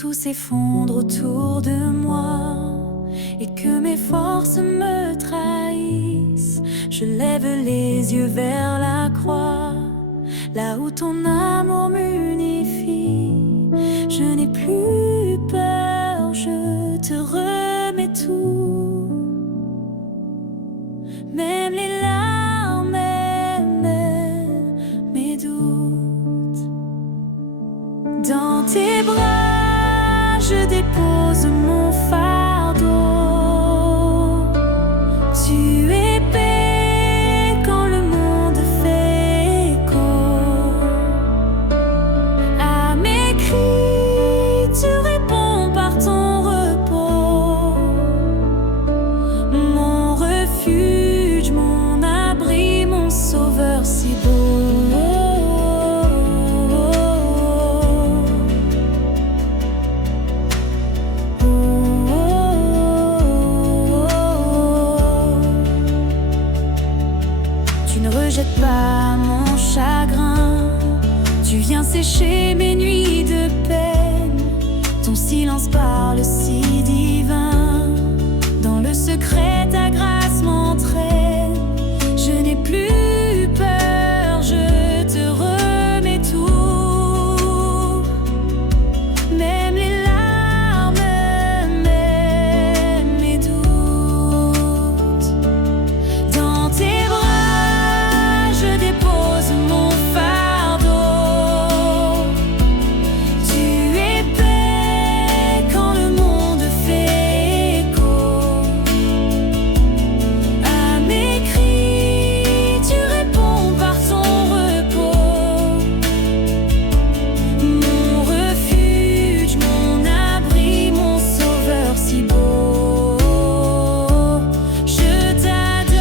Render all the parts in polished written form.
tout s'effondre autour de moi et que mes forces me trahissent, je lève les yeux vers la croix, là où ton amour m'unifie. Je n'ai plus peur, je te remets tout, même les larmes, même mes doutes. Dans tes bras, je dépose mon fardeau. Tu es paix quand le monde fait écho. À mes cris, tu réponds par ton repos. Mon refuge, mon abri, mon sauveur si beau. Tu ne rejettes pas mon chagrin, tu viens sécher mes nuits de peine. Ton silence parle si divin, dans le secret ta grâce m'entraîne. Je n'ai plus peur, je te remets tout, même les larmes, même mes doutes. Dans tes bras, je dépose mon fardeau. Tu es paix quand le monde fait écho. À mes cris, tu réponds par ton repos. Mon refuge, mon abri, mon sauveur si beau. Je t'adore,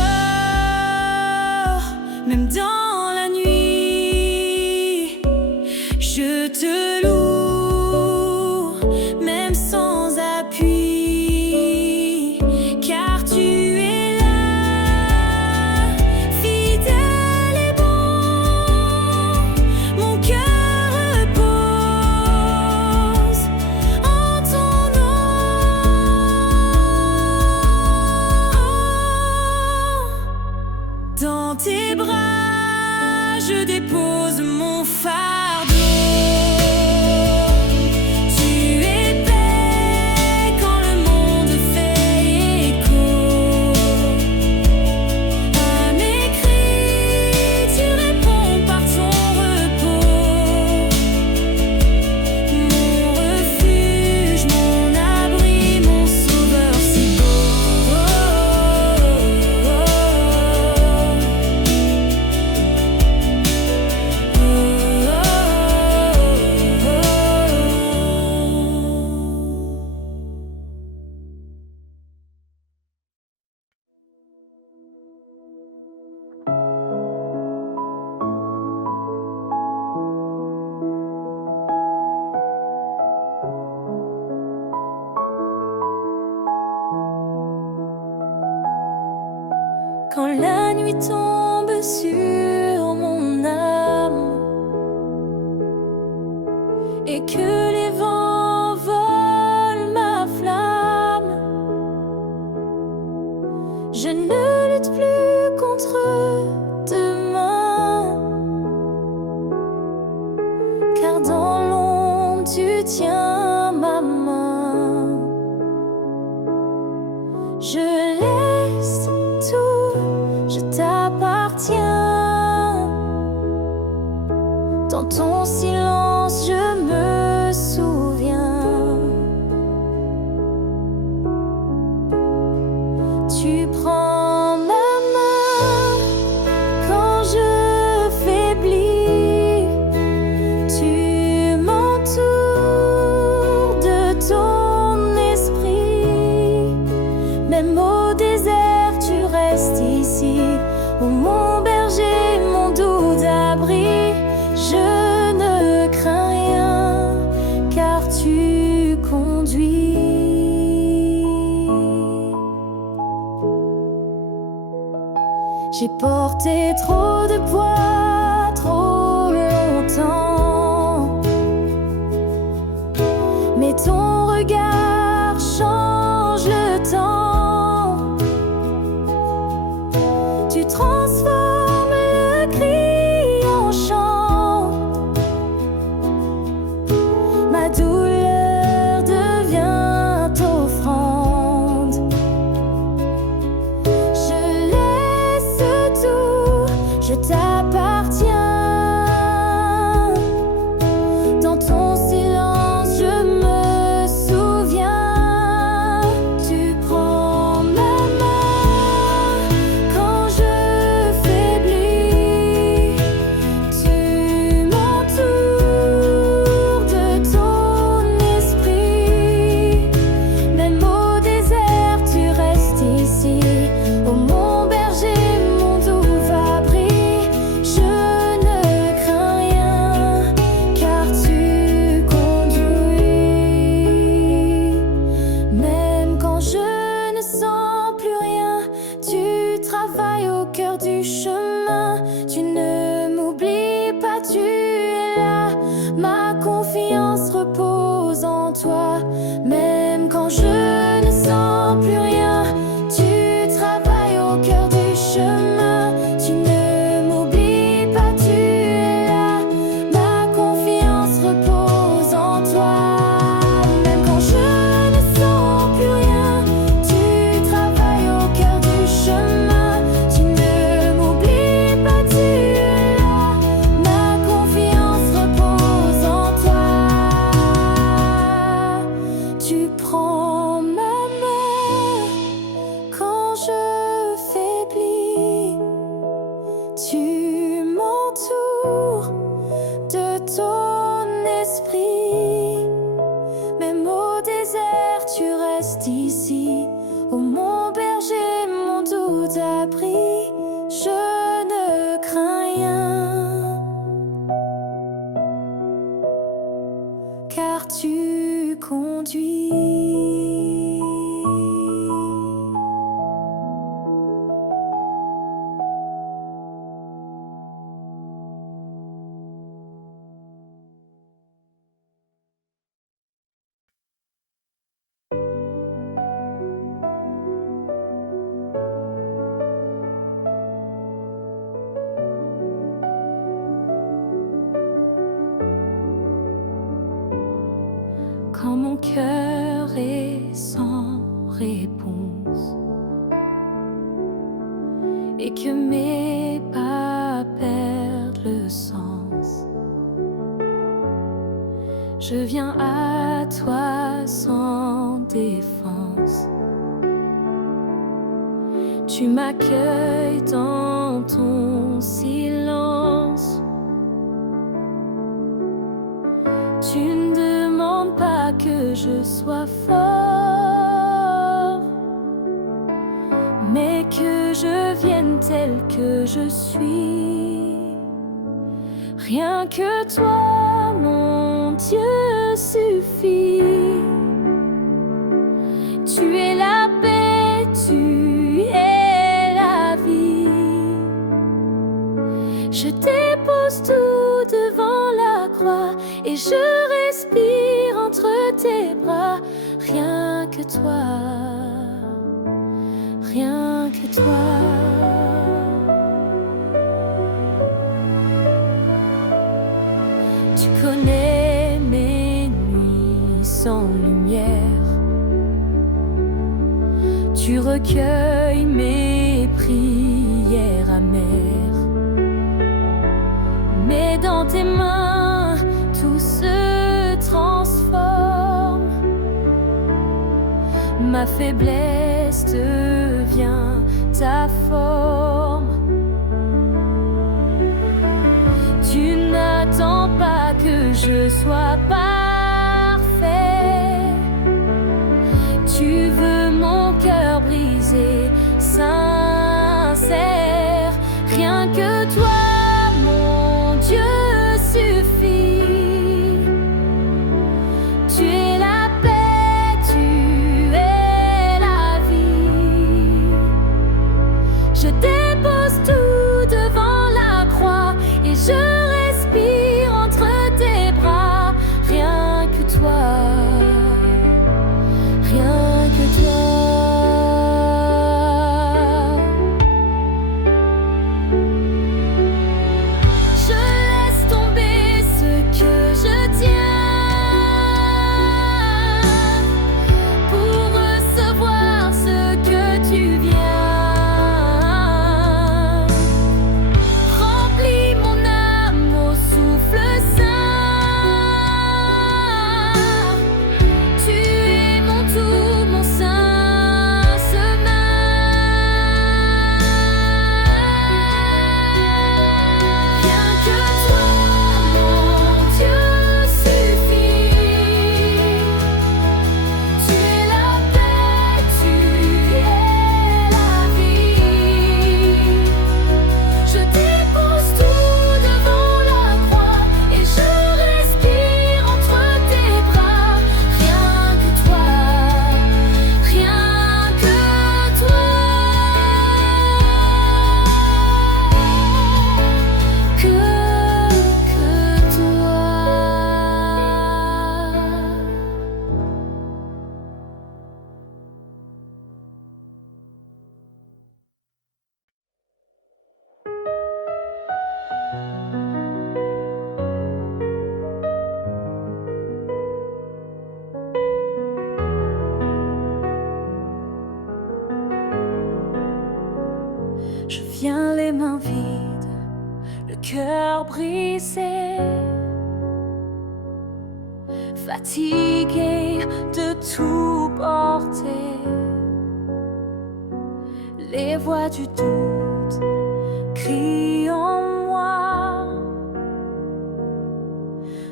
même dans la nuit. Je te loue, même sans appui, car tu es là, fidèle et bon. Mon cœur repose en ton nom. Dans tes bras, je dépose mon fardeau. Tu es paix quand le monde fait écho. À mes cris, tu réponds par ton repos. Mon refuge, mon abri, mon sauveur si beau. Quand la nuit tombe sur mon âme et que les vents volent ma flamme, je ne lutte plus contre demain, car dans l'ombre tu tiens ma main. Je laisse tout, je t'appartiens. Dans ton silence, je me souviens. Tu prends ma main quand je faiblis. Tu m'entoures de ton esprit. Même au désert, tu restes ici. Ô mon berger, mon doux abri, je ne crains rien, car tu conduis. J'ai porté trop de poids trop longtemps. mais ton regard change le temps. Tu transformes le cri en chant. Ma douleur devient offrande. Je laisse tout, je t'appartiens. Dans ton silence, je me souviens. Tu prends ma main quand je faiblis. Tu m'entoures de ton esprit. Même au désert, tu restes ici. Ô mon berger, mon doux abri. Je ne crains rien, car tu conduis. Même quand je ne sens plus rien, tu travailles au cœur du chemin. Tu ne m'oublies pas, tu es là. Ma confiance repose en toi. Même quand je ne sens plus rien, tu travailles au cœur du chemin. Tu ne m'oublies pas, tu es là. Ma confiance repose en toi. Même quand je ne sens plus rien, tu travailles au cœur du chemin. Tu ne m'oublies pas, tu es là. Ma confiance repose en toi. Tu prends ma main quand je faiblis. Tu m'entoures de ton esprit. Même au désert, tu restes ici. Ô mon berger, mon doux abri. Je ne crains rien, car tu conduis. Quand mon cœur est sans réponse et que mes pas perdent le sens, je viens à toi sans défense. Tu m'accueilles dans ton silence. Tu ne demandes pas que je sois fort, mais que je vienne tel que je suis. Rien que toi, mon Dieu, suffit. Tu es la paix, tu es la vie. Je dépose tout devant la croix et je respire entre tes bras. Rien que toi, rien que toi. Tu connais mes nuits sans lumière. Tu recueilles mes prières amères. Mais dans tes mains, tout se transforme. Ma faiblesse devient ta forme. Tu n'attends pas que je sois parfait. Tu veux mon cœur brisé, sincère. Rien que toi, mon Dieu, suffit. Tu es la paix, tu es la vie. Je dépose tout devant la croix et je respire entre tes bras. viens les mains vides, le cœur brisé, fatigué de tout porter. Les voix du doute crient en moi,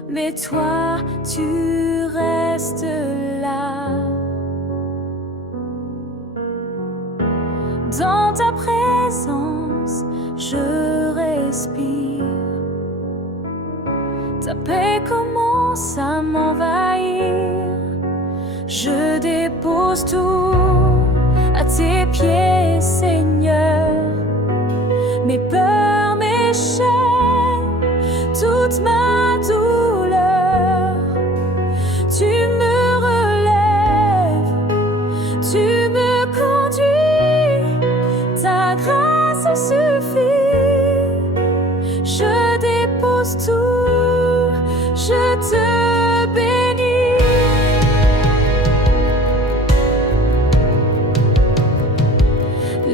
mais toi tu restes là. Dans ta présence, je respire. Ta paix commence à m'envahir. Je dépose tout à tes pieds, Seigneur. Mes peurs, mes chaînes, toute ma douleur. Tu me relèves, tu me conduis. Ta grâce suffit. Je dépose tout, je te bénis.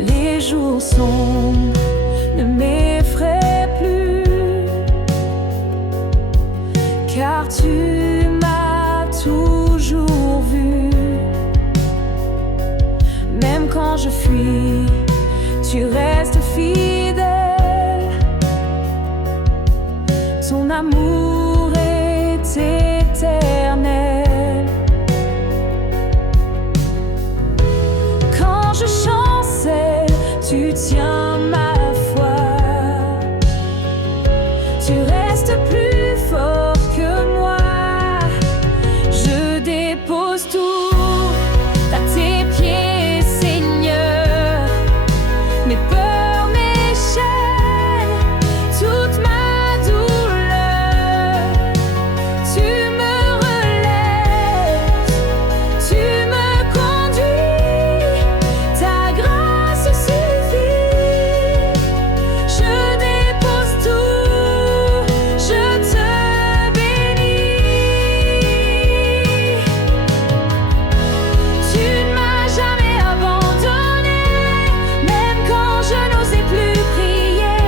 Les jours sombres ne m'effraient plus, car tu m'as toujours vu. Même quand je fuis, tu restes fidèle. Ton amour est éternel. Quand je chancelle, tu tiens ma foi. Tu restes plus fort que moi. Je dépose tout à tes pieds, Seigneur. Mes peurs, mes chaînes, toute ma douleur. Tu me relèves, tu me conduis. Ta grâce suffit. Je dépose tout, je te bénis. Tu ne m'as jamais abandonné, même quand je n'osais plus prier.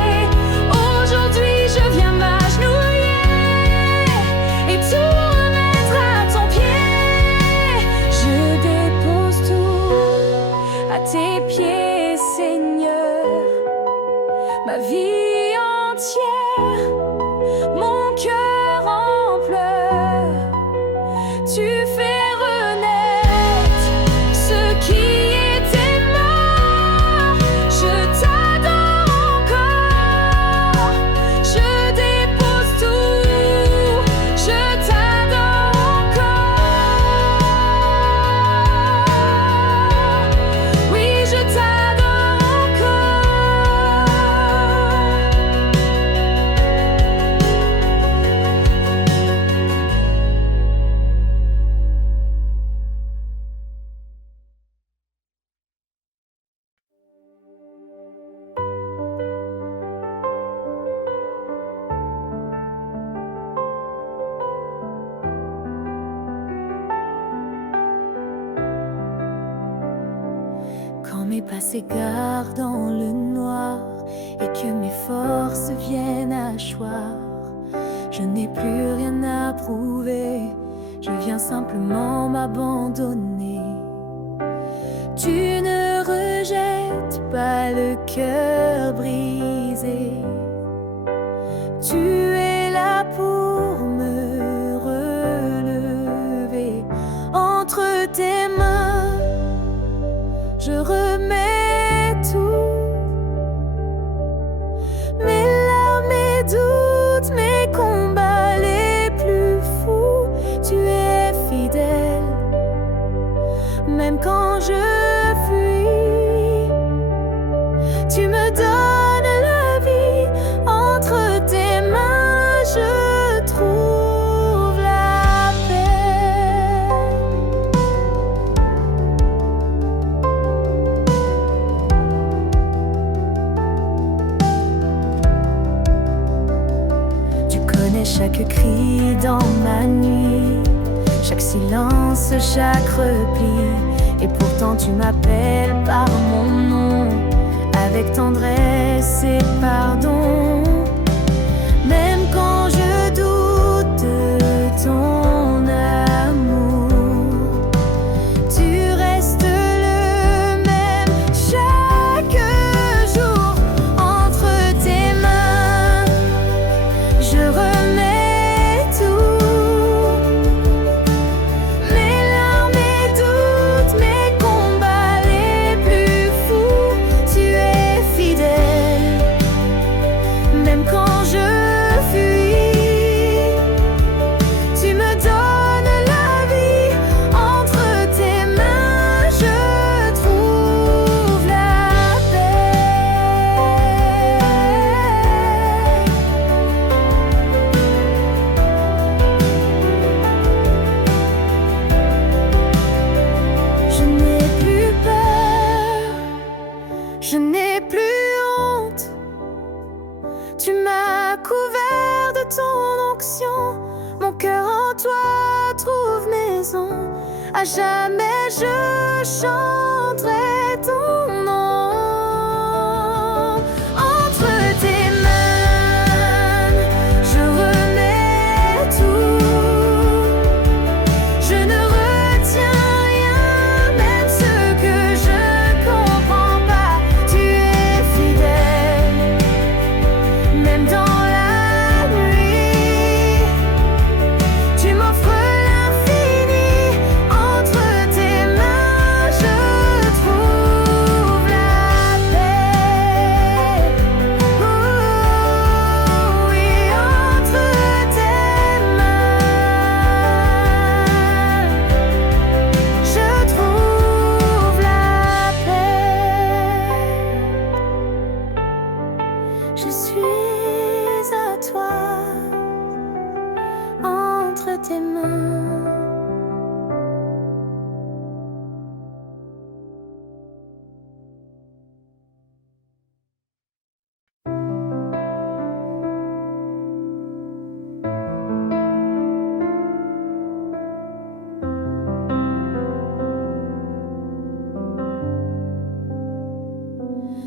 Aujourd'hui je viens m'agenouiller et tout remettre à ton pied. Je dépose tout à tes pieds, Seigneur. Ma vie entière, mon cœur en pleurs. Tu fais renaître ce qui était mort. Je t'adore encore. Je dépose tout, je t'adore encore. Oui, je t'adore encore. Quand mes pas s'égarent dans le noir et que mes forces viennent à choir, je n'ai plus rien à prouver, je viens simplement m'abandonner. Tu ne rejettes pas le cœur brisé. Tu es là pour me relever. Entre tes mains, je remets tout. Mes larmes, mes doutes, mes combats les plus fous. Tu es fidèle, même quand je fuis. Tu me donnes la vie. Entre tes mains, je trouve la paix. Tu connais chaque cri dans ma nuit, chaque silence, chaque repli. Et pourtant tu m'appelles par mon nom, avec tendresse c'est pardon. Même quand je doute de ton amour, tu restes le même chaque jour. Entre tes mains, je remets tout, mes larmes, mes doutes, mes combats les plus fous. Tu es fidèle, même quand je fuis. Tu me donnes la vie. Entre tes mains, je trouve la paix. Je n'ai plus peur, je n'ai plus honte. Tu m'as couvert de ton onction, mon cœur en toi trouve maison. À jamais je chanterai ton nom. Entre tes mains, je remets tout. Je ne retiens rien, même ce que je comprends pas. Tu es fidèle, même dans la nuit. Tu m'offres l'infini. Entre tes mains, je trouve la paix. Oh, oui, entre tes mains, je trouve la paix. Je suis à toi, entre tes mains.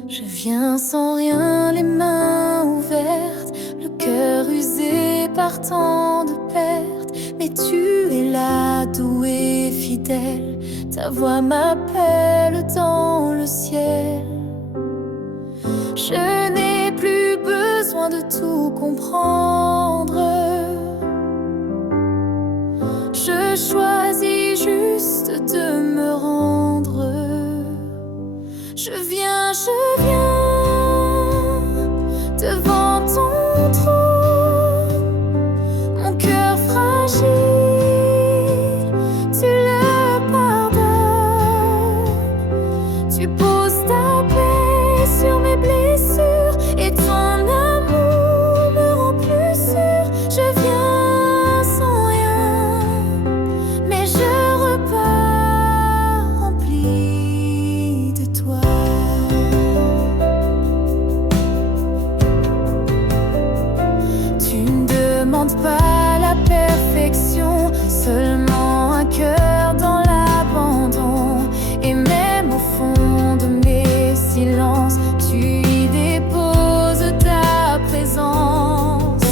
Je viens sans rien, les mains ouvertes, le cœur usé par tant de pertes. Mais tu es là, doux et fidèle, ta voix m'appelle dans le ciel. Je n'ai plus besoin de tout comprendre. Je choisis juste de me rendre. Je viens devant ton trône, mon cœur fragile, tu le pardonnes. Tu poses ta paix sur mes blessures et ton amour me rend plus sûr. Je viens sans rien, mais je repars rempli de toi. Tu ne demandes pas la perfection, seulement un cœur dans l'abandon. Et même au fond de mes silences, tu y déposes ta présence.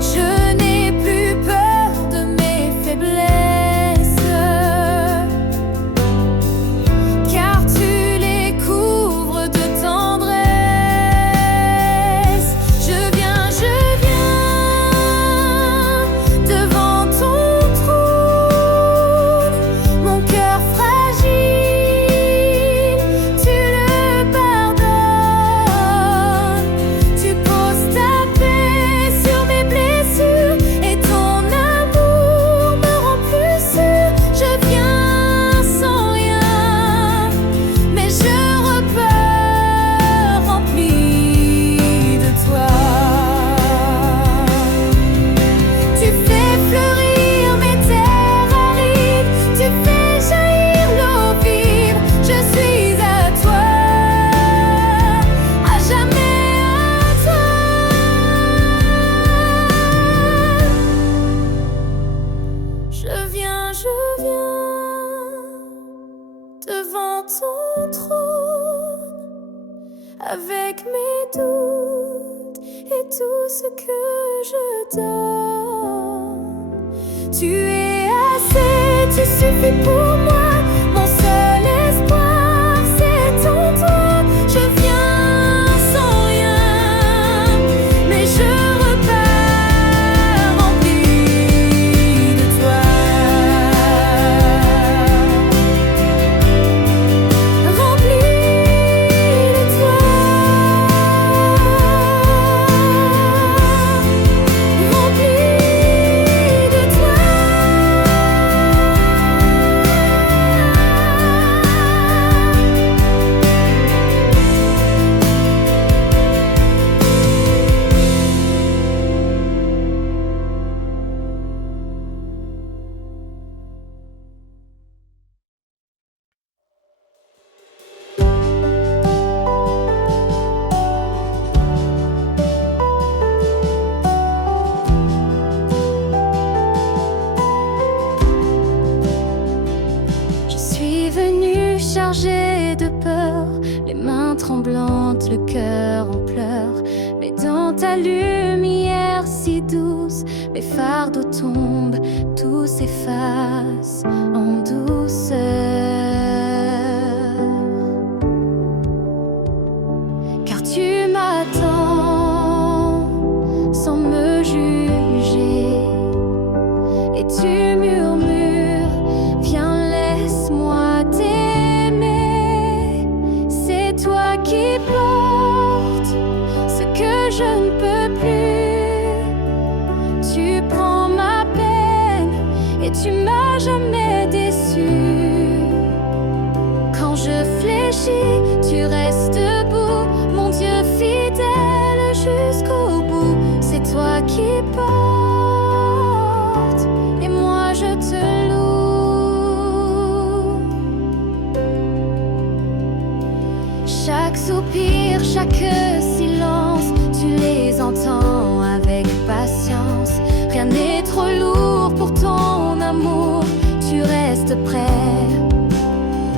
Je n'ai plus peur de mes faiblesses, car tu les couvres de tendresse. Je viens devant ton trône, mon cœur fragile, tu le pardonnes. Tu poses ta paix sur mes blessures et ton amour me rend plus sûr. Je viens sans rien, mais je repars rempli de toi. Tu fais fleurir mes terres arides, tu fais jaillir l'eau vive. Je suis à toi, à jamais à toi. Je viens devant ton trône, avec mes doutes et tout ce que je donne. Tu es assez, tu suffis pour moi. Mon seul espoir, c'est en toi. Je viens sans rien, mais je repars rempli de toi. Rempli de toi. Rempli de toi. Je suis venue chargée de peur, les mains tremblantes, le cœur en pleurs. Mais dans ta lumière si douce, mes fardeaux tombent, tout s'efface en douceur. Car tu m'attends sans me juger, et tu murmures, viens, laisse-moi t'aimer. C'est toi qui portes ce que je ne peux plus. Tu prends ma peine et tu m'as jamais déçu. Quand je fléchis, tu restes debout, mon Dieu fidèle jusqu'au bout. C'est toi qui portes et moi je te loue. Chaque soupir, chaque silence, tu les entends avec patience. Rien n'est trop lourd pour ton amour, tu restes près,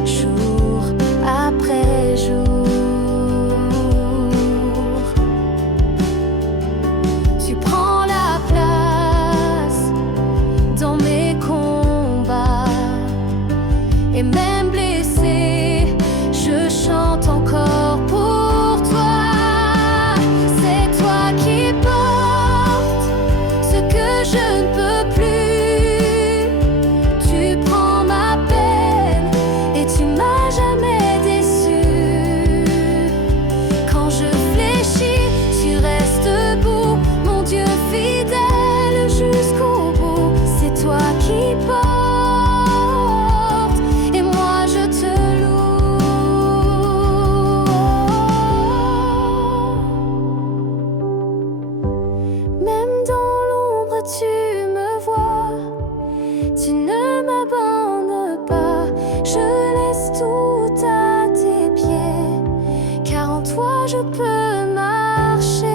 jour après jour. Tu prends la place dans mes combats, et même blessé, je chante encore pour toi. C'est toi qui portes ce que je ne peux plus. Tu prends ma peine et tu m'as jamais déçu. Quand je fléchis, tu restes debout, mon Dieu fidèle jusqu'au bout. C'est toi qui portes et moi je te loue. Même dans l'ombre tu me vois, tu ne m'abandonnes pas. Je laisse tout à tes pieds, car en toi je peux marcher.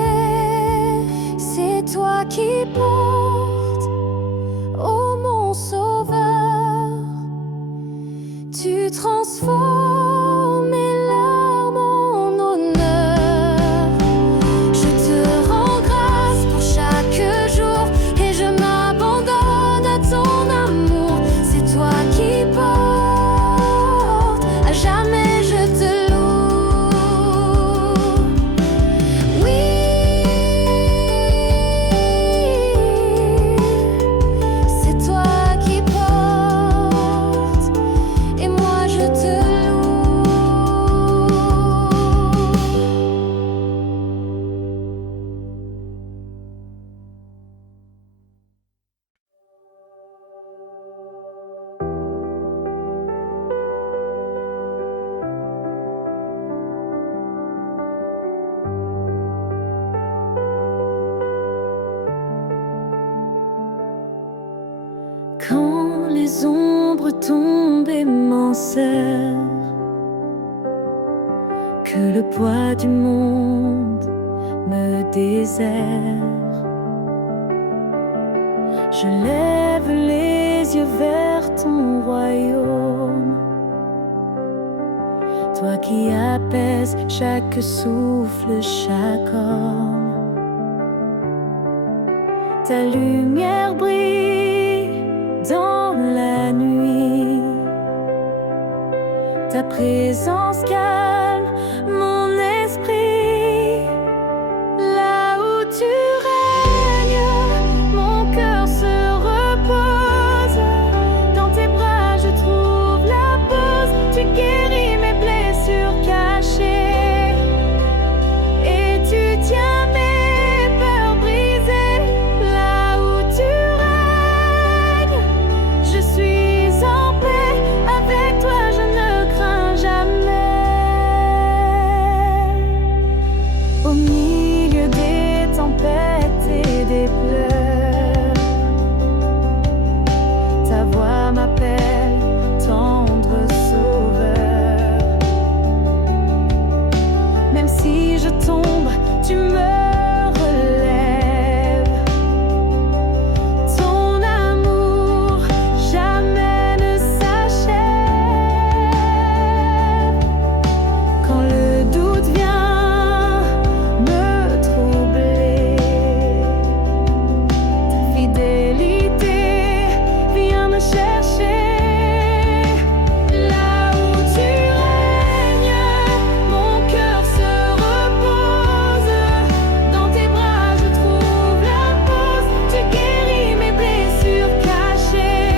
C'est toi qui portes, oh mon sauveur. Tu transformes mes larmes en honneur. Je te rends grâce pour chaque jour et je m'abandonne à ton amour. C'est toi qui portes, à jamais je te loue. Oui, c'est toi qui portes et moi je te loue. Quand les ombres tombent et m'enserrent, que le poids du monde me désert, je lève les yeux vers ton royaume. toi qui apaises chaque souffle, chaque homme. Ta lumière brille dans la nuit, ta présence calme mon esprit. Là où tu règnes, mon cœur se repose. Dans tes bras je trouve la pause. Tu guéris mes blessures cachées et tu tiens mes peurs brisées. Là où tu règnes, je suis en paix. Avec toi je ne crains jamais. Au milieu des tempêtes et des pleurs, ta voix m'appelle, tendre sauveur. Même si je tombe, tu me relèves. Ton amour jamais ne s'achève. Quand le doute vient me troubler, ta fidélité vient me chercher. Là où tu règnes, mon cœur se repose. Dans tes bras je trouve la pause. Tu guéris mes blessures cachées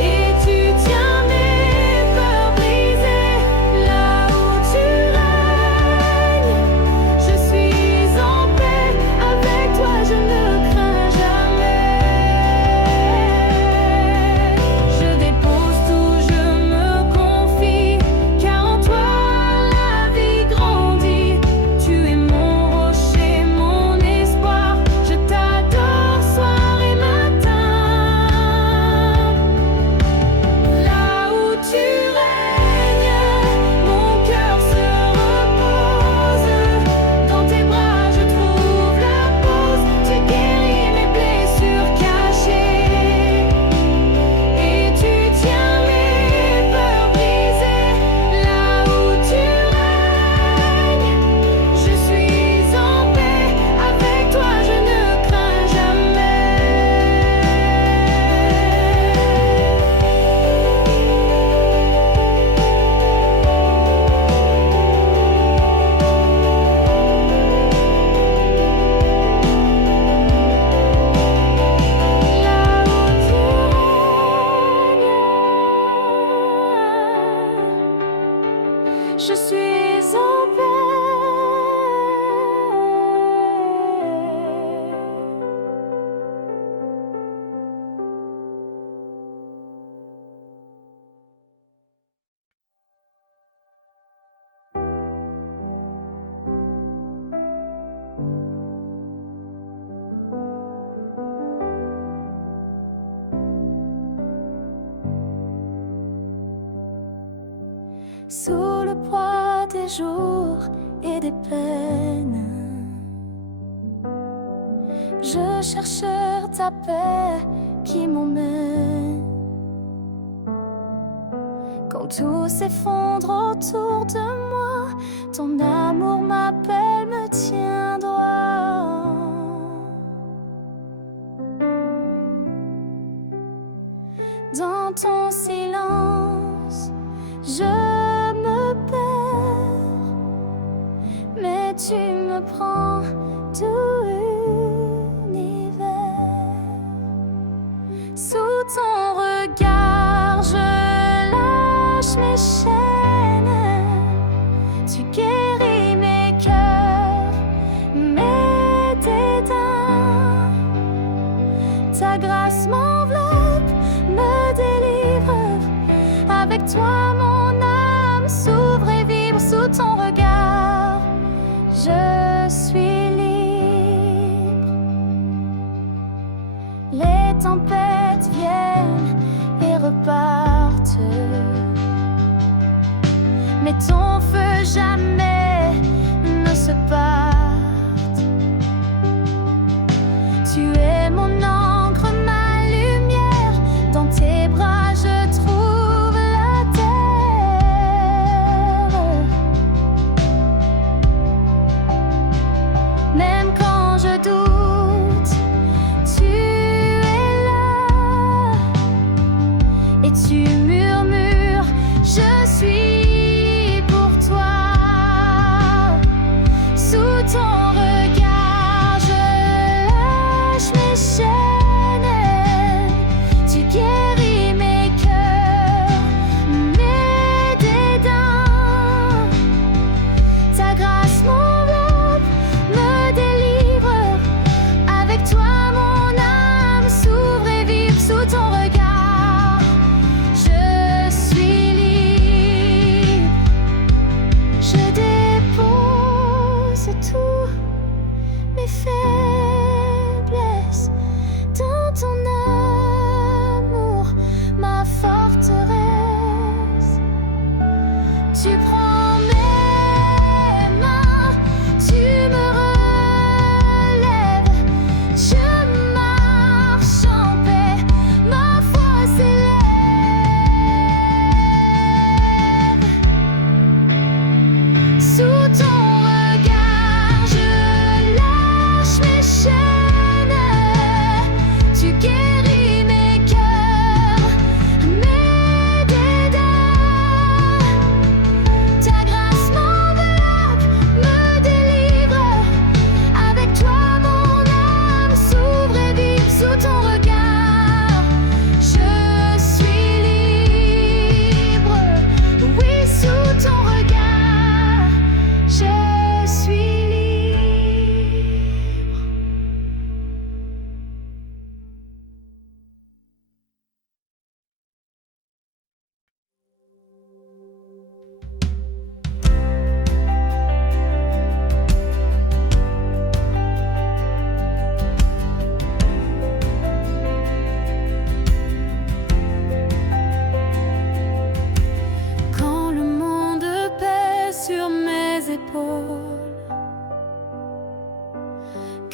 et tu tiens mes peurs brisées. Là où tu règnes, je suis en paix. Avec toi je ne crains jamais. Je dépose tout, je me confie, car en toi la vie grandit. Tu es mon rocher, mon espoir. Je t'adore soir et matin. Là où tu règnes, mon cœur se repose. Dans tes bras je trouve la pause. Tu guéris mes blessures cachées et tu tiens mes peurs brisées. Là où tu règnes, je suis en paix. Avec toi je ne crains jamais. Là où tu règnes, je suis en paix. Sous le poids des jours et des peines, je cherche ta paix qui m'emmène. Quand tout s'effondre autour de moi, ton amour m'appelle, me tient droit. Dans ton silence, je me perds, mais tu me prends tout l'univers. Sous ton regard, je lâche mes chaînes. Tu guéris mes cœurs, mes dédains. Ta grâce m'enveloppe, me délivre. Avec toi, mon âme s'ouvre et vibre sous ton regard. Je suis libre. Les tempêtes viennent et repartent, mais ton feu jamais ne se parte. Tu es mon encre, ma lumière. Dans tes bras je trouve la terre.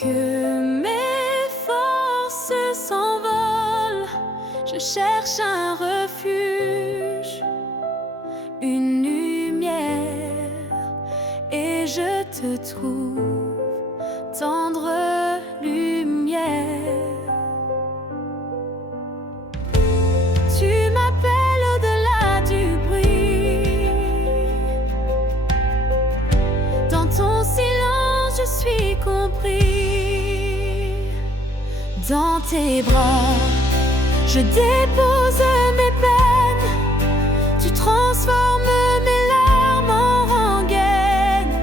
que mes forces s'envolent, je cherche un refuge, une lumière, et je te trouve, tendre lumière. Tu m'appelles au-delà du bruit, dans ton silence je suis compris. Dans tes bras, je dépose mes peines, tu transformes mes larmes en rengaine.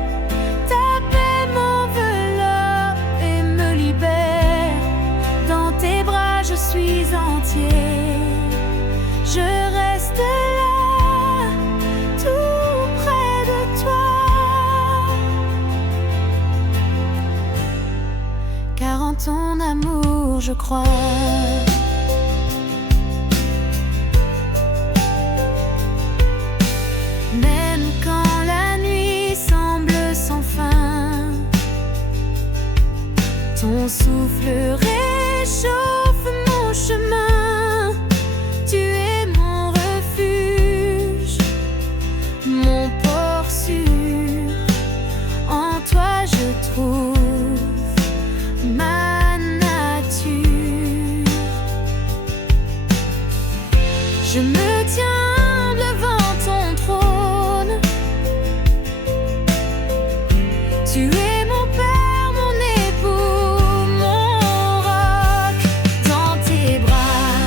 Ta paix m'enveloppe et me libère. Dans tes bras, je suis entier. Je reste là, tout près de toi, car en ton amour je crois. Même quand la nuit semble sans fin, ton souffle réchauffe mon chemin. Tu es mon refuge, mon port sûr. En toi je trouve ma nature. Je me tiens devant ton trône. Tu es mon père, mon époux, mon roc. Dans tes bras,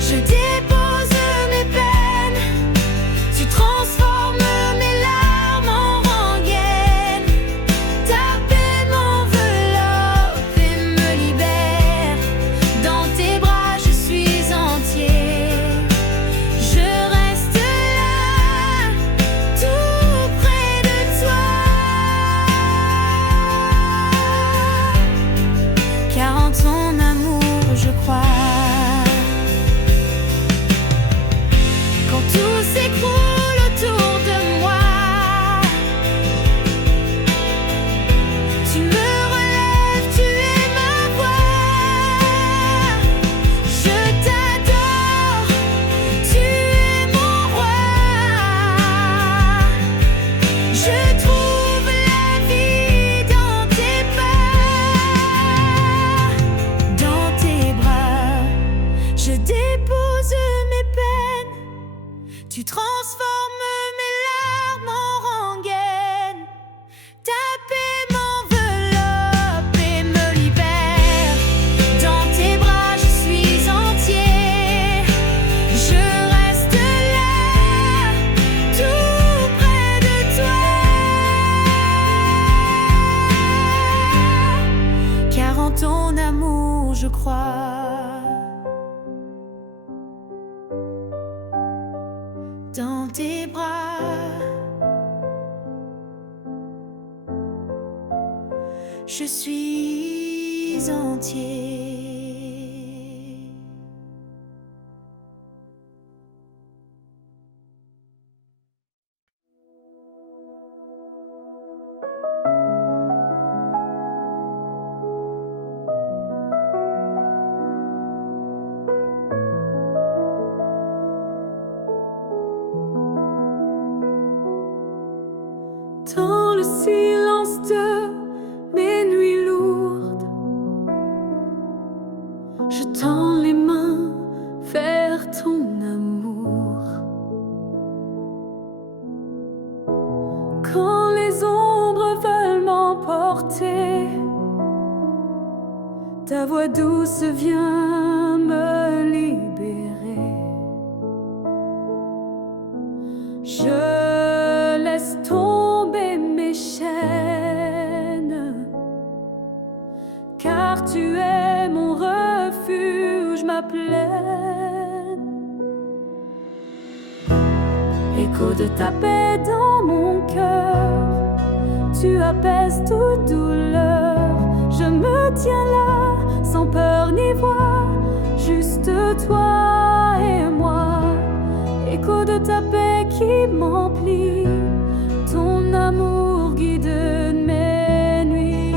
je dépose mes peines. Tu transformes mes larmes en rengaine. Ta paix m'enveloppe et me libère. Dans tes bras, je suis entier. Je reste là, tout près de toi, car en ton amour je crois. Quand tout s'écroule autour de moi, tu me relèves, tu es ma voix. Je t'adore, tu es mon roi. Je trouve la vie dans tes pas. Dans tes bras, je dépose mes peines. Tu transformes mes larmes en rengaine. Ta paix m'enveloppe et me libère. Dans tes bras, je suis entier. Je reste là, tout près de toi, car en ton amour je crois. Dans tes bras, je suis entier. Dans le silence de mes nuits lourdes, je tends les mains vers ton amour. Quand les ombres veulent m'emporter, ta voix douce vient me libérer. Je laisse tomber mes chaînes, car tu es mon refuge, ma plaine. Écho de ta paix dans mon cœur, tu apaises toute douleur. Je me tiens là, sans peur ni voix, juste toi et moi. Écho de ta paix qui m'emplit, ton amour guide mes nuits.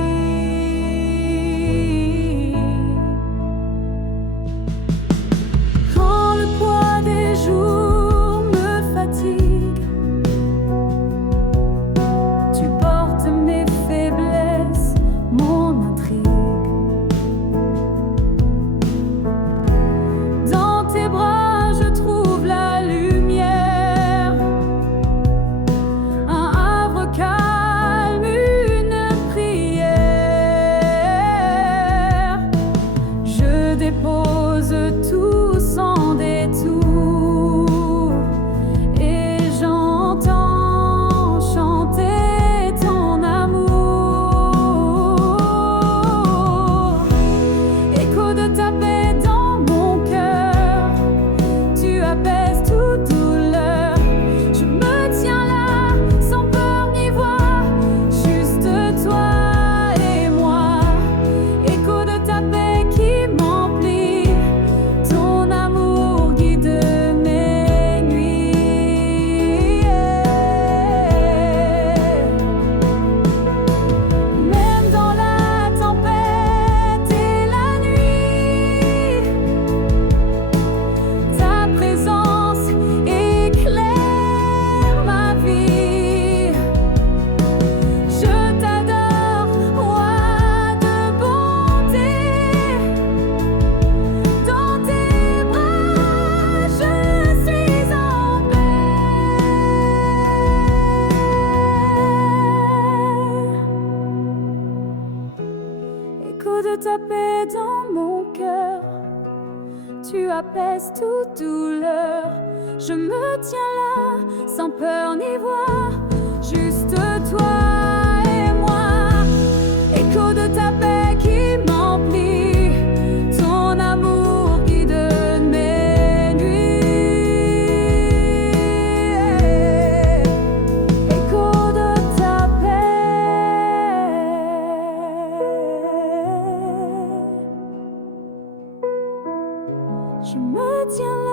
ta paix dans mon cœur. Tu apaises toute douleur. Je me tiens là, sans peur ni voix. Juste toi et moi. Écho de ta paix qui m'emplit. Ton amour guide mes nuits. Écho de ta paix. Je me tiens là.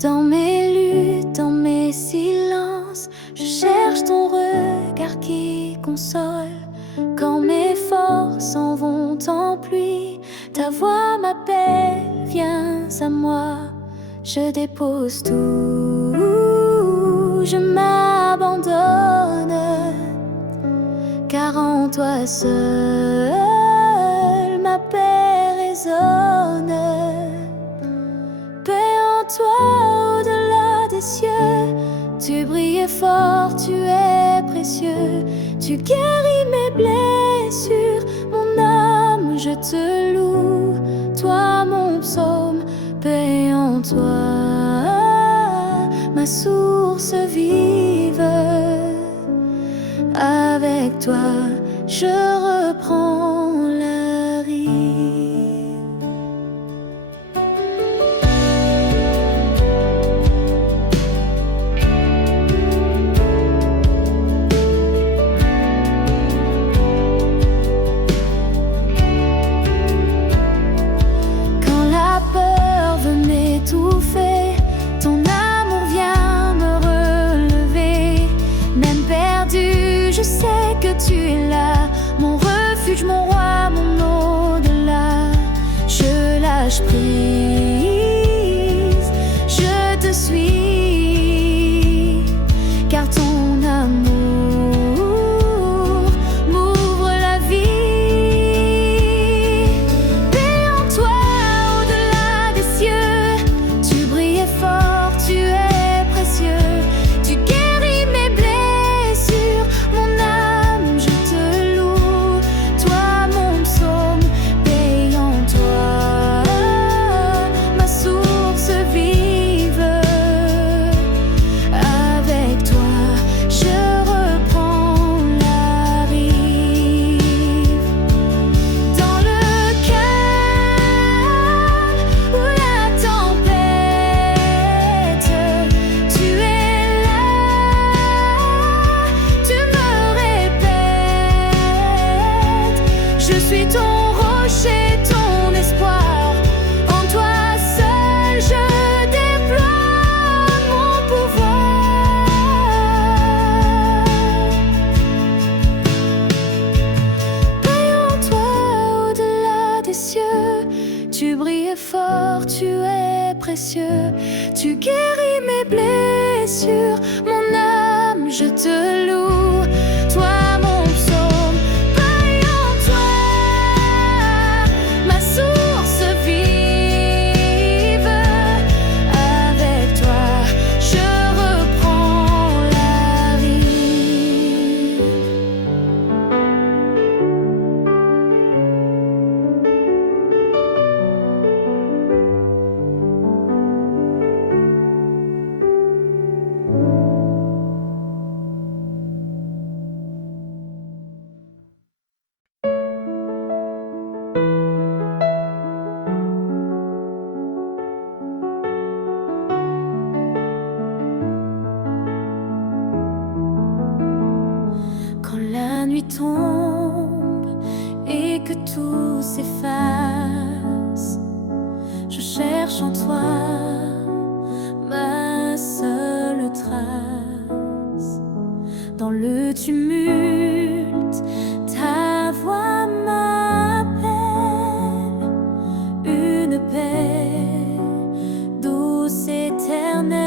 Dans mes luttes, dans mes silences, je cherche ton regard qui console. Quand mes forces s'en vont en pluie, ta voix m'appelle, viens à moi. Je dépose tout, je m'abandonne, car en toi seul ma paix résonne. Paix en toi au-delà des cieux, tu brilles fort, tu es précieux. Tu guéris mes blessures, mon âme, je te loue. Toi mon psaume, paix en toi, ma source vive. Avec toi, je reprends la rive. Quand la peur veut m'étouffer, ton amour vient me relever. Même perdu, je sais que tu es là, mon refuge, mon roi, mon au-delà. Je lâche prise, je te suis, car ton amour m'ouvre la vie. Paix en toi au-delà des cieux, tu brilles fort, tu es précieux. Tu guéris mes blessures, mon âme, je te loue. Toi mon psaume, paix en toi, ma source vive. Avec toi, je reprends la rive. Dans le calme ou la tempête, tu es là, tu me répètes. Je suis ton rocher, ton espoir. En toi seul, je déploie mon pouvoir. Paix en toi au-delà des cieux, tu brilles fort, tu es précieux. Tu guéris mes blessures, mon âme, je te loue. Toi mon psaume, paix en toi, ma source vive. Avec toi, je reprends la rive. Quand la nuit tombe et que tout s'efface, je cherche en toi ma seule trace. Dans le tumulte, ta voix m'appelle, une paix douce éternelle.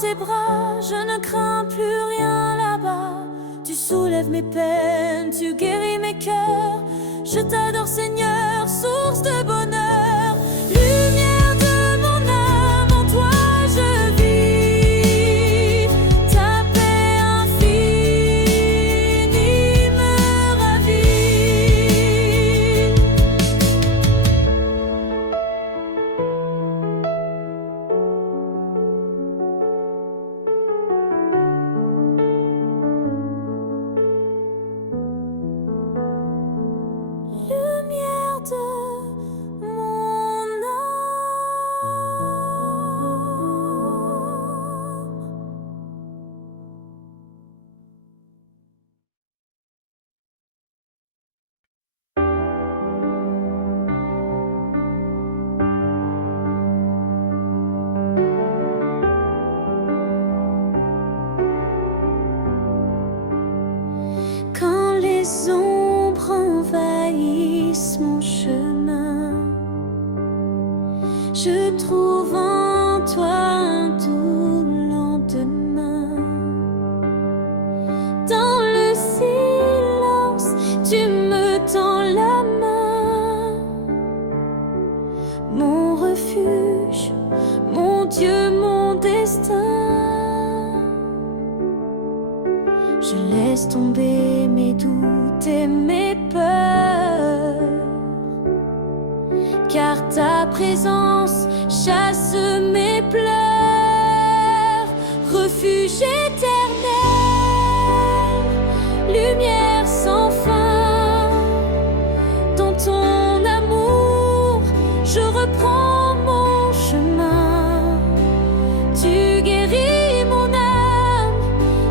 tes bras, je ne crains plus rien là-bas. Tu soulèves mes peines, tu guéris mes cœurs. Je t'adore Seigneur, source de bonheur. Lumière de mon âme, en toi je vis. Ta paix infinie me ravit. Lumière de mon âme. Quand les ombres envahissent mon chemin, je trouve en toi un doux lendemain. Dans le silence, tu me tends la main. Mon refuge, mon Dieu, mon destin. Je laisse tomber mes doutes et mes peurs, car ta présence chasse mes pleurs. Refuge éternel, lumière sans fin. Dans ton amour, je reprends mon chemin. Tu guéris mon âme,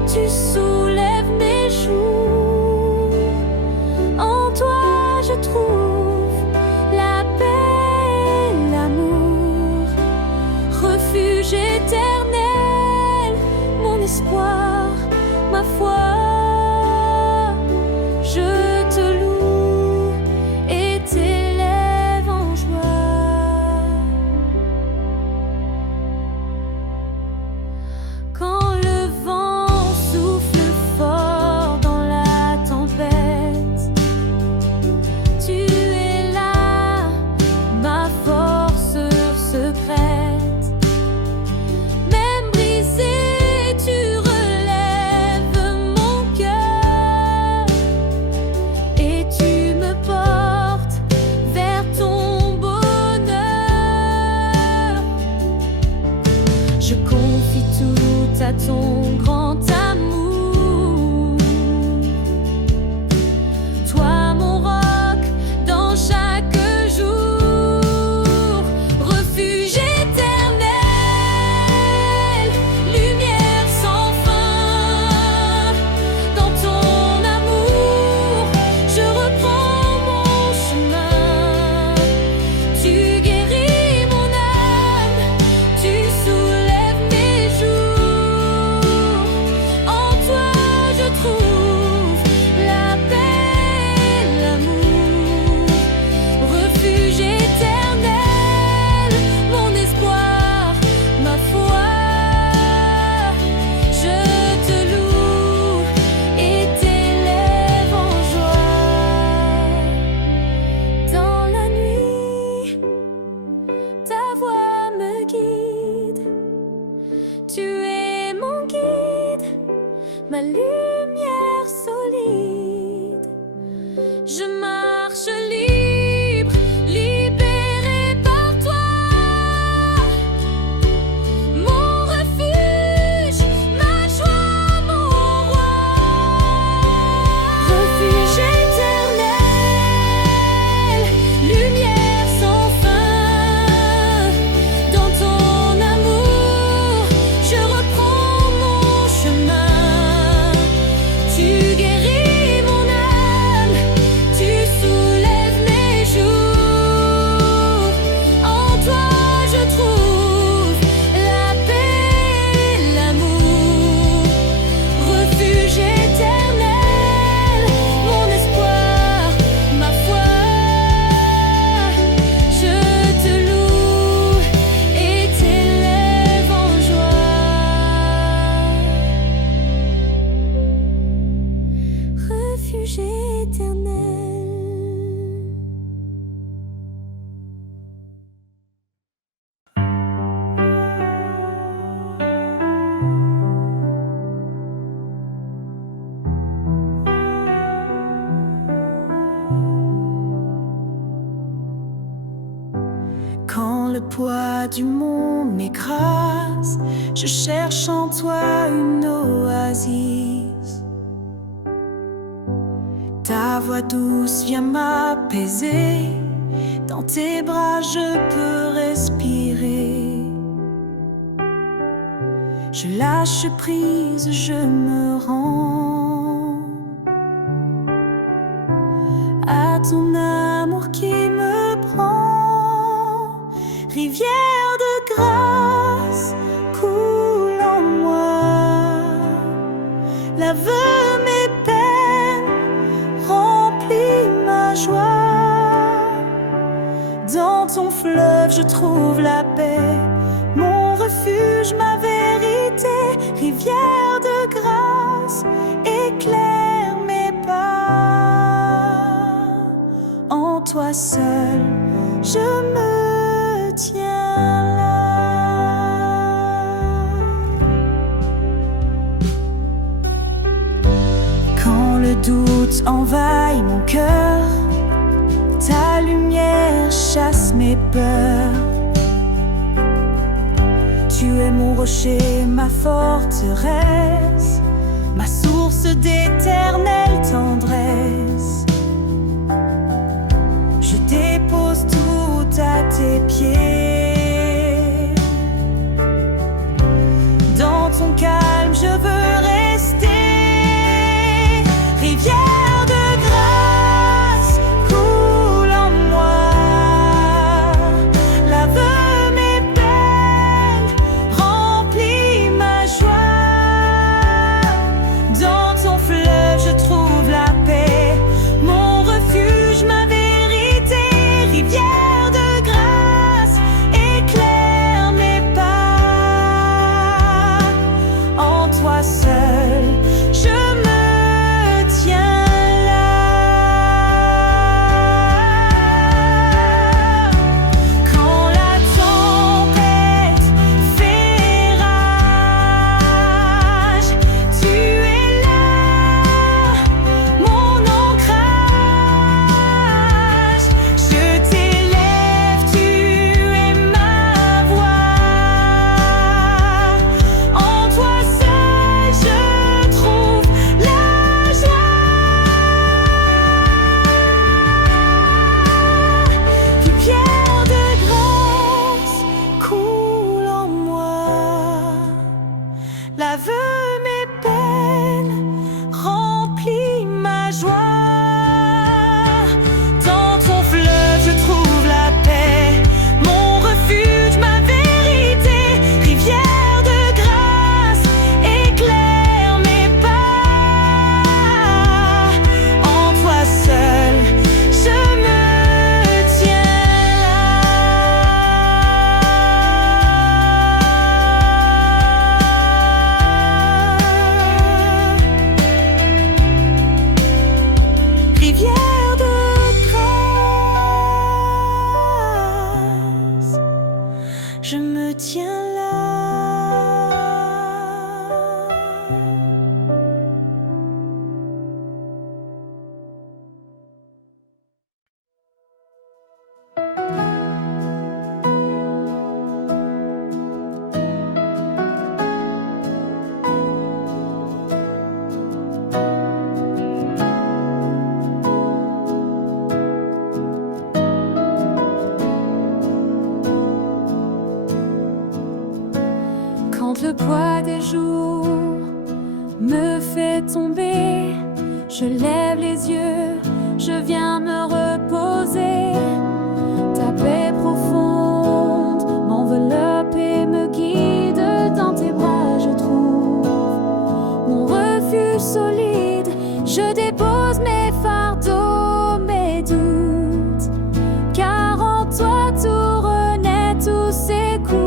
tu soulèves mes jours. En toi je trouve la paix et l'amour. Refuge éternel, mon espoir, ma foi. Je te loue et t'élève en joie. Quand le vent souffle fort dans la tempête, tu es là, ma force secrète. Même brisé, tu relèves mon cœur et tu me portes vers ton bonheur. Je confie tout à ton grand amour. Toi mon roc dans chaque jour. Refuge éternel, lumière sans fin. Dans ton amour, je reprends mon chemin. Tu guéris mon âme, tu soulèves mes jours. En toi je trouve la paix et l'amour. Refuge éternel, mon espoir, ma foi. Je te loue et t'élève en joie. Dans la nuit, ta voix me guide. Tu es mon guide, ma lumière solide. Je marche libre, libéré par toi. Mon refuge, ma joie, mon roi. Refuge éternel, lumière sans fin. Dans ton amour, je reprends mon chemin. poids du monde m'écrase, je cherche en toi une oasis. Ta voix douce vient m'apaiser, dans tes bras je peux respirer. Je lâche prise, je me rends à ton amour qui me prend. Rivière de grâce coule en moi, lave mes peines, remplis ma joie. Dans ton fleuve je trouve la paix, mon refuge, ma vérité. Rivière de grâce, éclaire mes pas. En toi seul, je me tiens là. Quand le doute envahit mon cœur, ta lumière chasse mes peurs. Tu es mon rocher, ma forteresse, ma source d'éternelle tendresse. Je dépose tout à tes pieds. Dans ton calme, je veux rester. Rivière de grâce coule en moi, lave mes peines, remplis ma joie. Dans ton fleuve, je trouve la paix, mon refuge, ma vérité. Rivière de grâce, éclaire mes pas. En toi seul, je me tiens là. Quand la tempête fait rage, tu es là, mon ancrage. Je t'élève, tu es ma voix. En toi seul, je trouve la joie. Rivière de grâce coule en moi, lave mes peines, remplis ma joie. Dans ton fleuve, je trouve la paix, mon refuge, ma vérité. Rivière de grâce, éclaire mes pas. En toi seul, je me tiens là. Rivière de grâce, je me tiens là. Quand le poids des jours me fait tomber, je lève les yeux, je viens me reposer. Ta paix profonde m'enveloppe et me guide. Dans tes bras je trouve mon refuge solide. Je dépose mes fardeaux, mes doutes, car en toi tout renaît, tout s'écoute.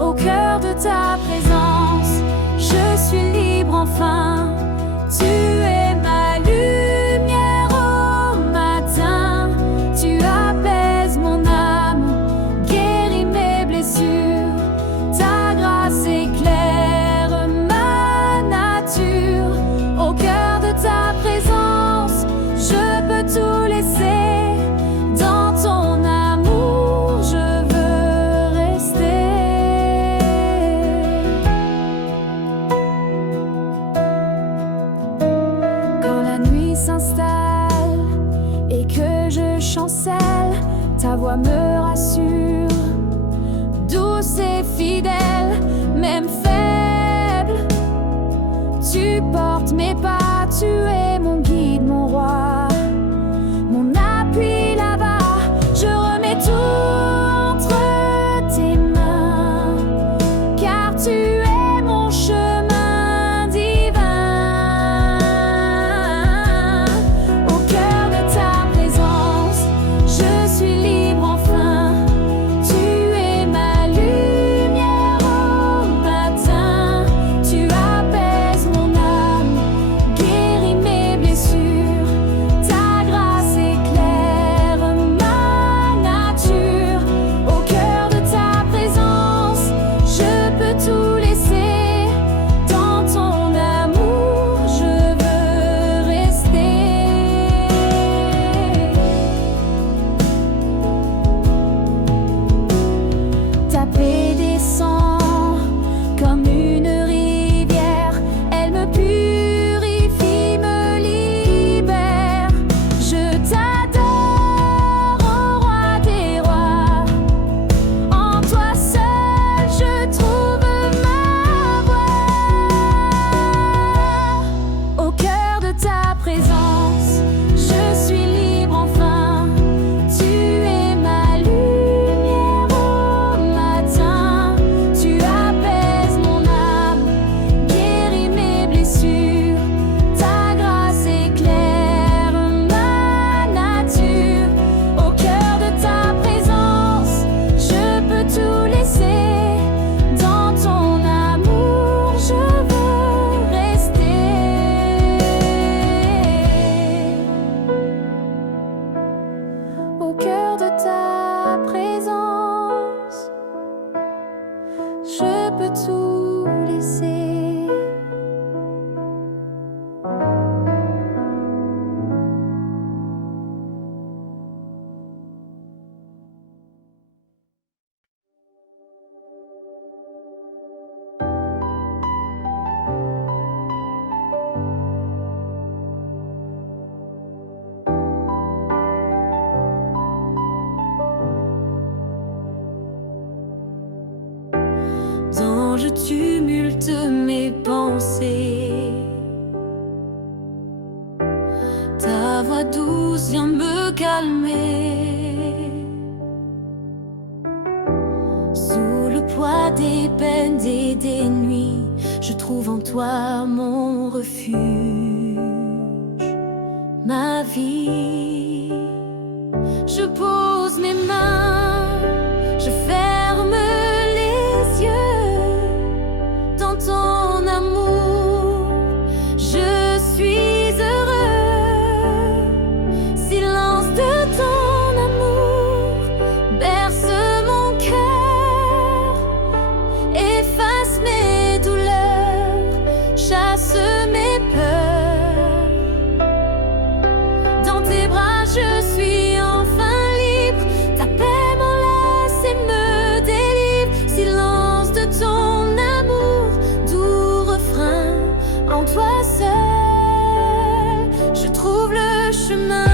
Au cœur de ta présence, je suis libre enfin. Tu es ma lumière au matin. Tu apaises mon âme, guéris mes blessures. Ta grâce éclaire ma nature. Au cœur de ta présence, je peux tout laisser. Dans ton amour, même faible. Tu portes mes pas, tu es mon guide, mon roi, mon appui là-bas. Je remets tout entre tes mains, car tu es mon chemin divin. Au cœur de ta présence, je suis libre enfin. Tu es ma lumière au matin. Tu apaises mon âme, guéris mes blessures. Ta grâce éclaire ma nature. Au cœur de ta présence, je peux tout laisser. Dans ton amour, je veux rester. Ta paix descend comme une rivière. Elle me purifie, me libère. Je t'adore, ô roi des rois. En toi seul, je trouve ma voie. Au cœur de ta présence, je suis libre enfin. Tu es ma lumière au matin. Tu apaises mon âme, guéris mes blessures. Ta grâce éclaire ma nature. Au cœur de ta présence, je peux tout laisser. Dans ton amour, je veux rester. Au cœur de ta présence, je peux tout laisser. Dans le tumulte de mes pensées, ta voix douce vient me calmer. Sous le poids des peines et des nuits, je trouve en toi mon refuge, ma vie. Je pose mes mains, je ferme les yeux. Dans ton amour, je suis heureux. Silence de ton amour berce mon cœur, efface mes douleurs, chasse mes peurs. Dans tes bras, je suis enfin libre. Ta paix m'enlace et me délivre. Silence de ton amour, doux refrain. En toi seul, je trouve le chemin.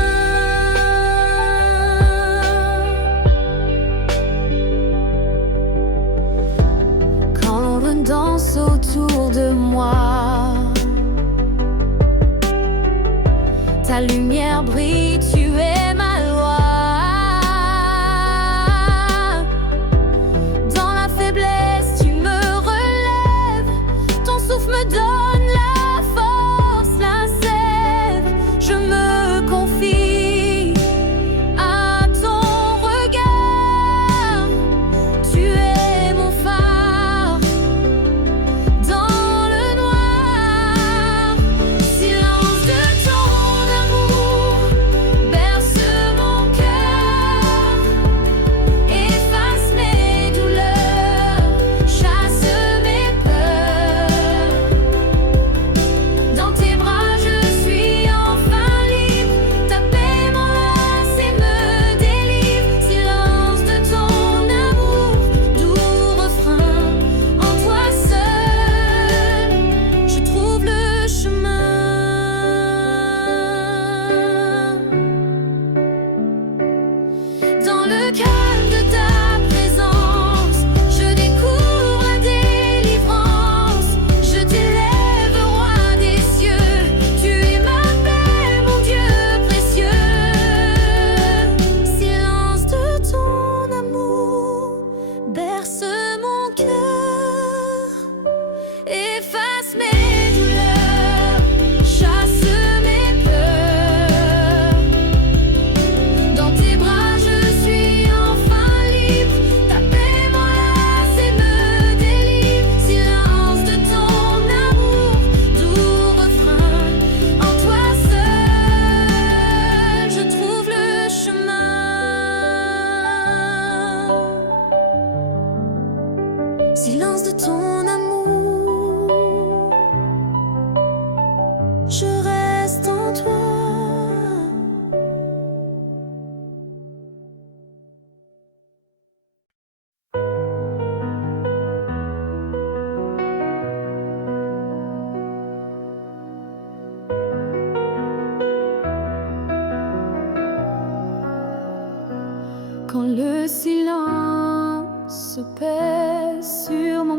Quand l'ombre danse autour de moi, ta lumière brille, tu es ma loi. Dans la faiblesse, tu me relèves. Ton souffle me donne la force, la sève. Je me confie à ton regard. Tu es mon phare dans le noir. Silence de ton amour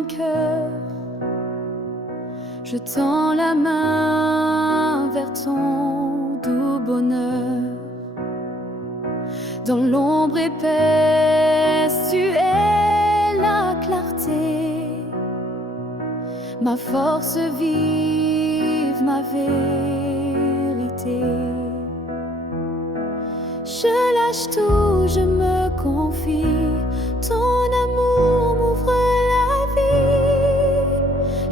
cœur. Je tends la main vers ton doux bonheur. Dans l'ombre épaisse, tu es la clarté, ma force vive, ma vérité. Je lâche tout, je me confie, ton amour m'ouvre la vie.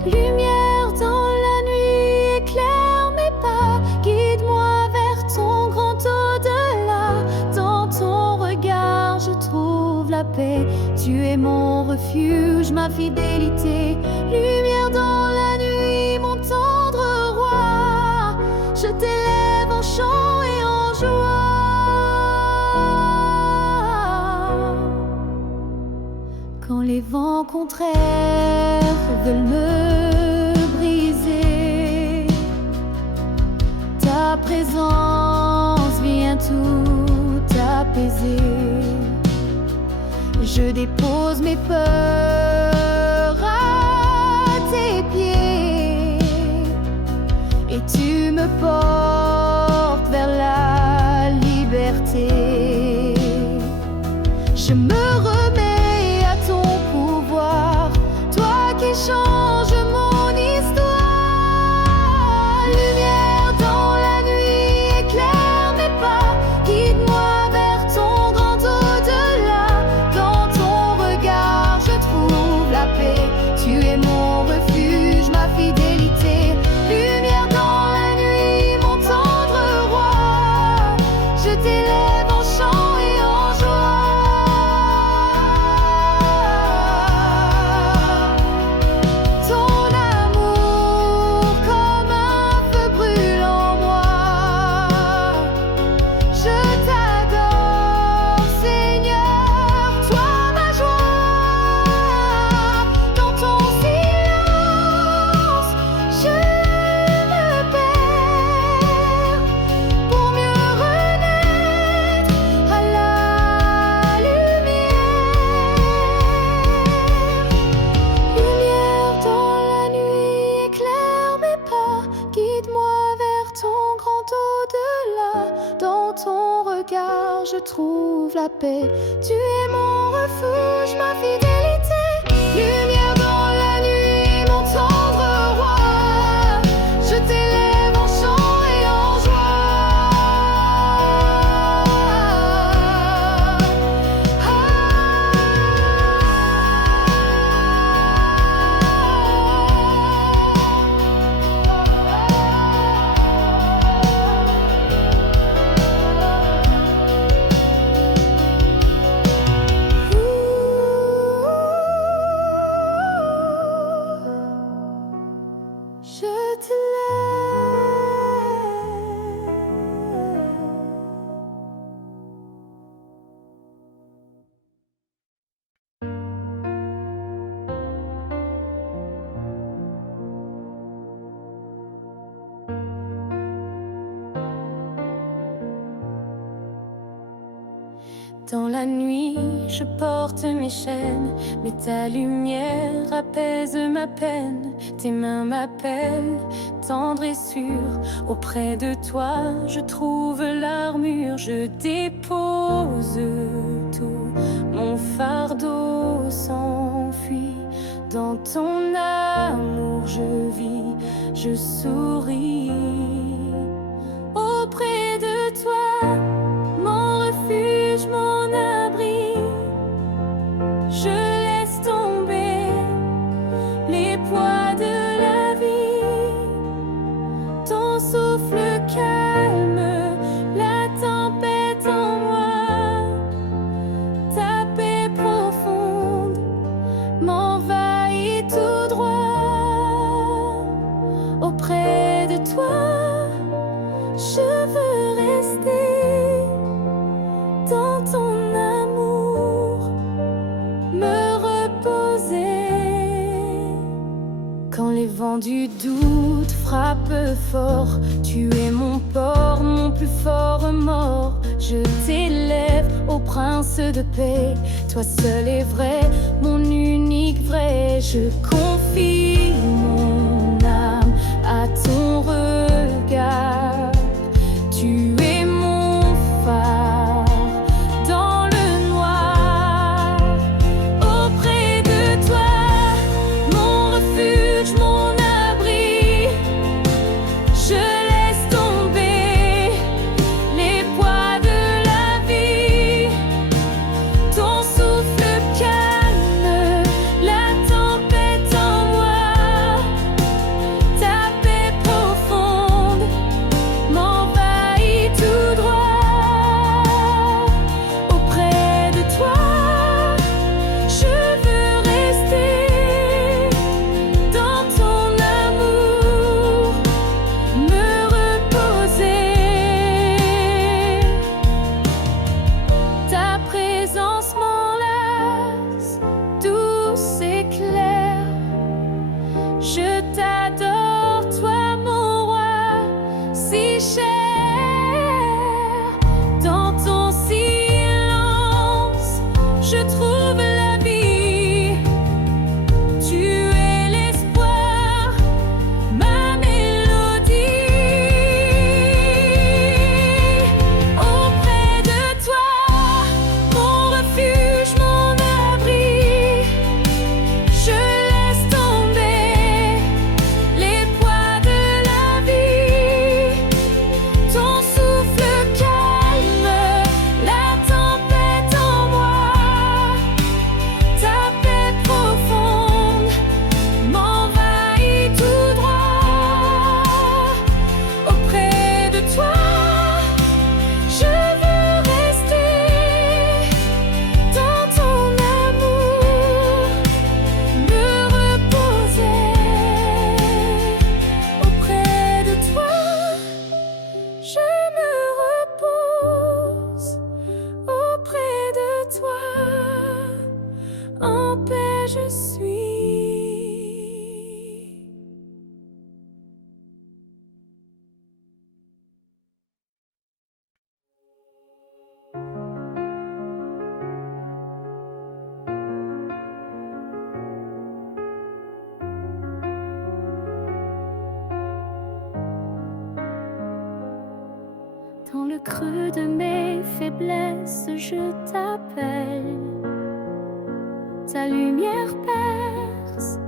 Lumière dans la nuit, éclaire mes pas, guide-moi vers ton grand au-delà. Dans ton regard, je trouve la paix, tu es mon refuge, ma fidélité. Lumière dans la nuit, mon tendre roi, je t'élève en chant et en joie. Quand les vents contraires veulent me briser, ta présence vient tout apaiser. Je dépose mes peurs à tes pieds et tu me portes vers la liberté. Je me remets à ton pouvoir, toi qui changes mon histoire. Lumière dans la nuit, éclaire mes pas, guide-moi vers ton grand au-delà. Dans ton regard, je trouve la paix, tu es mon refuge, ma fidélité. Lumière dans la nuit, mon tendre roi, je t'élève en chant et en joie. Ton amour comme un feu brûle en moi. Je t'adore, Seigneur, toi ma joie. Dans ton silence, je me perds pour mieux renaître à la lumière. Lumière dans la nuit, éclaire mes pas, guide-moi vers ton grand au-delà. Dans ton regard, je trouve la paix, tu es mon refuge, ma fidélité. Lumière dans la nuit, mon tendre roi, je t'élève en chant et en je te Dans la nuit, je porte mes chaînes, mais ta lumière apaise ma peine. Tes mains m'appellent, tendre et sûre. Auprès de toi, je trouve l'armure. Je dépose tout, mon fardeau s'enfuit. Dans ton amour, je vis, je souris. Auprès de toi, mon refuge, mon abri, je laisse tomber les poids de la vie. Ton souffle calme la tempête en moi. Ta paix profonde m'envahit tout droit. Auprès de toi, je veux rester dans ton amour, me reposer. Quand les vents du doute frappent fort, tu es mon port, mon plus fort remords. Je t'élève au prince de paix, toi seul est vrai, mon unique vrai. Je confie mon âme à ton regard, tu es mon phare dans le noir. Auprès de toi, mon refuge, mon abri, je laisse tomber les poids de la vie. Ton souffle calme la tempête en moi, ta paix profonde m'envahit tout droit. Auprès de toi, je veux rester dans ton amour, me reposer. Ta présence m'enlace, douce et claire. Je t'adore, toi mon roi, si cher. Dans ton silence, je trouve la vie. Tu es l'espoir, ma mélodie. Auprès de toi, mon refuge, mon abri, je laisse tomber les poids de la vie. Ton souffle calme la tempête en moi, ta paix profonde m'envahit tout droit. Auprès de toi, je veux rester dans ton amour, me reposer. Auprès de toi, je me repose. Auprès de toi, en paix je suis. Dans le creux de mes faiblesses, je t'appelle. Ta lumière perce,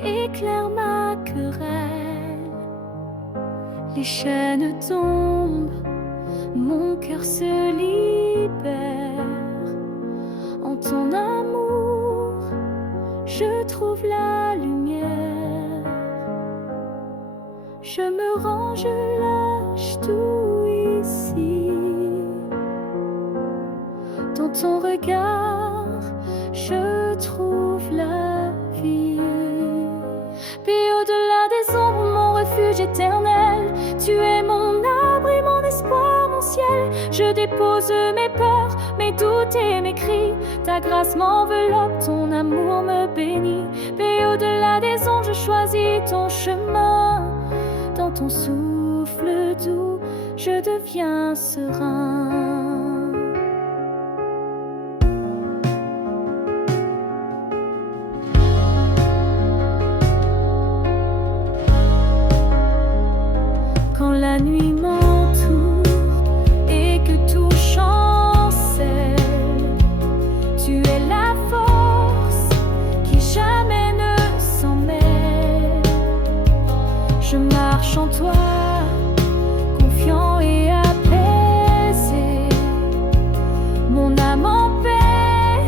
éclaire ma querelle. Les chaînes tombent, mon cœur se libère. En ton amour, je trouve la lumière. Je me range, je lâche tout ici. Dans ton regard, je trouve la vie. Puis au-delà des ombres, mon refuge éternel, tu es mon abri, mon espoir, mon ciel. Je dépose mes peurs, mes doutes et mes cris. Ta grâce m'enveloppe, ton amour me bénit. Puis au-delà des ondes, je choisis ton chemin. Dans ton souffle doux, je deviens serein. Quand la nuit m'entoure et que tout chancelle, tu es la force qui jamais ne s'en mêle. Je marche en toi, confiant et apaisé, mon âme en paix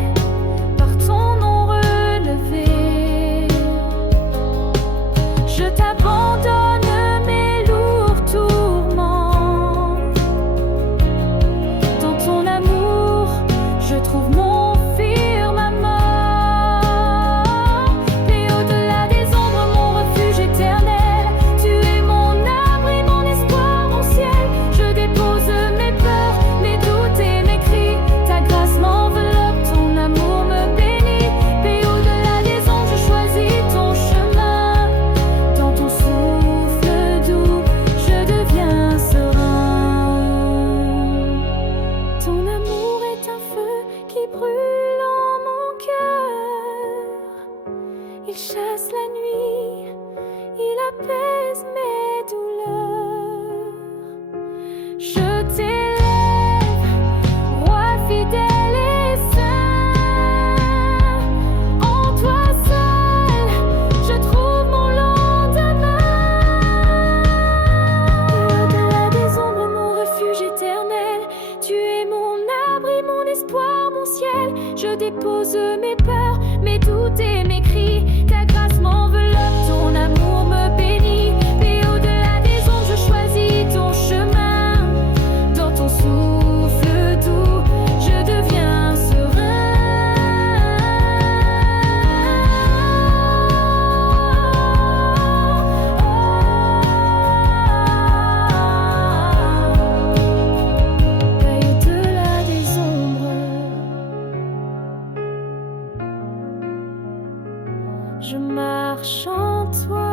par ton nom relevé. Je t'abandonne mes lourds tourments. Dans ton amour, je trouve mon firmament. Et au-delà des ombres, mon refuge éternel, tu es mon âme. chasse la nuit, il apaise mes douleurs. Je t'élève, roi fidèle et saint. En toi seul, je trouve mon lendemain. Et au-delà des ombres, mon refuge éternel, tu es mon abri, mon espoir, mon ciel. Je dépose mes peurs, mes doutes et mes cris. Ta grâce m'enveloppe, ton amour me bénit. Et au-delà des ondes, je choisis ton chemin. Dans ton souffle doux, je deviens serein. Et au-delà des ombres, je marche en toi.